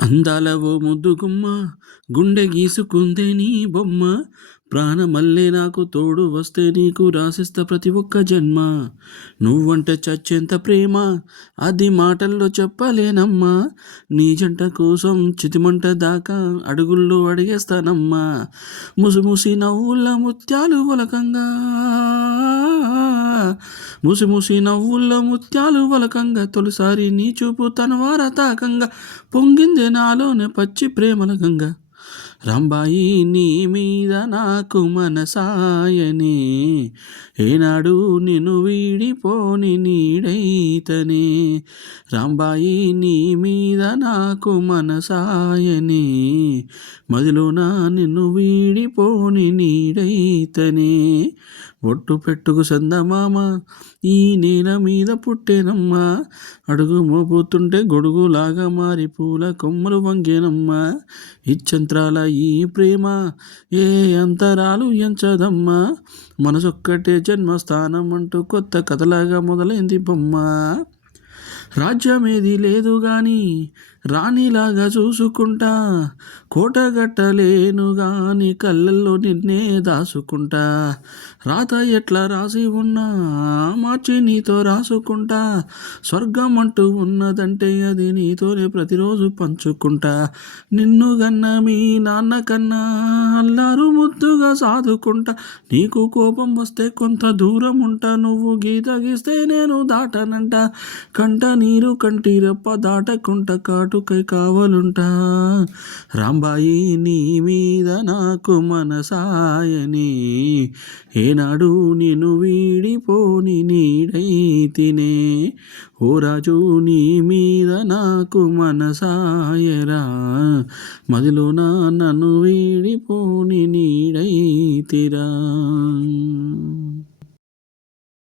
అందాల ఓ ముద్దు గుమ్మ గుండె గీసుకుందే నీ బొమ్మ ప్రాణమల్లే నాకు తోడు వస్తే నీకు రాసిస్తా ప్రతి ఒక్క జన్మ నువ్వంటే చచ్చేంత ప్రేమ అది మాటల్లో చెప్పలేనమ్మా నీ జంట కోసం చితిమంట దాకా అడుగుల్లో అడిగేస్తానమ్మా ముసి నవ్వుల ముత్యాలు ఒలకంగా ముసి నవ్వుల ముత్యాలు ఒలకంగా తొలిసారి నీ చూపు తన వార తాకంగా పొంగింది నాలోనే పచ్చి ప్రేమల గంగ రాంబాయి నీ మీద నాకు మనసాయనే ఏనాడు నిన్ను వీడిపోని నీడైతనే రాంబాయి నీ మీద నాకు మనసాయనే మదిలోన నిన్ను వీడిపోని నీడైతనే ఒట్టు పెట్టుకు సందమామ ఈ నేల మీద పుట్టేనమ్మా అడుగు మోపుతుంటే గొడుగులాగా మారి పూల కొమ్మలు వంగేనమ్మా ఇచ్చంత్రాల ఈ ప్రేమ ఏ అంతరాలు ఎంచదమ్మా మనసొక్కటే జన్మస్థానం అంటూ కొత్త కథలాగా మొదలైంది బొమ్మ రాజ్యమేది లేదు గాని రాణిలాగా చూసుకుంటా కోటగట్టలేను గాని కళ్ళల్లో నిన్నే దాసుకుంటా రాత ఎట్లా రాసి ఉన్నా మార్చి నీతో రాసుకుంటా స్వర్గం అంటూ ఉన్నదంటే అది నీతోనే ప్రతిరోజు పంచుకుంటా నిన్ను గన్న మీ నాన్న కన్నా అల్లారు ముద్దుగా సాదుకుంటా నీకు కోపం వస్తే కొంత దూరం ఉంటా నువ్వు గీత గీస్తే నేను దాటనంట కంట నీరు కంటి రెప్ప దాటకుంట కాటుకై కావలుంటా రాంబాయి నీ మీద నాకు మనసాయని ఏనాడు నిన్ను వీడిపోని నీడైతినే ఓ రాజు నీ మీద నాకు మనసాయరా మదిలోన నన్ను వీడిపోని నీడైతిరా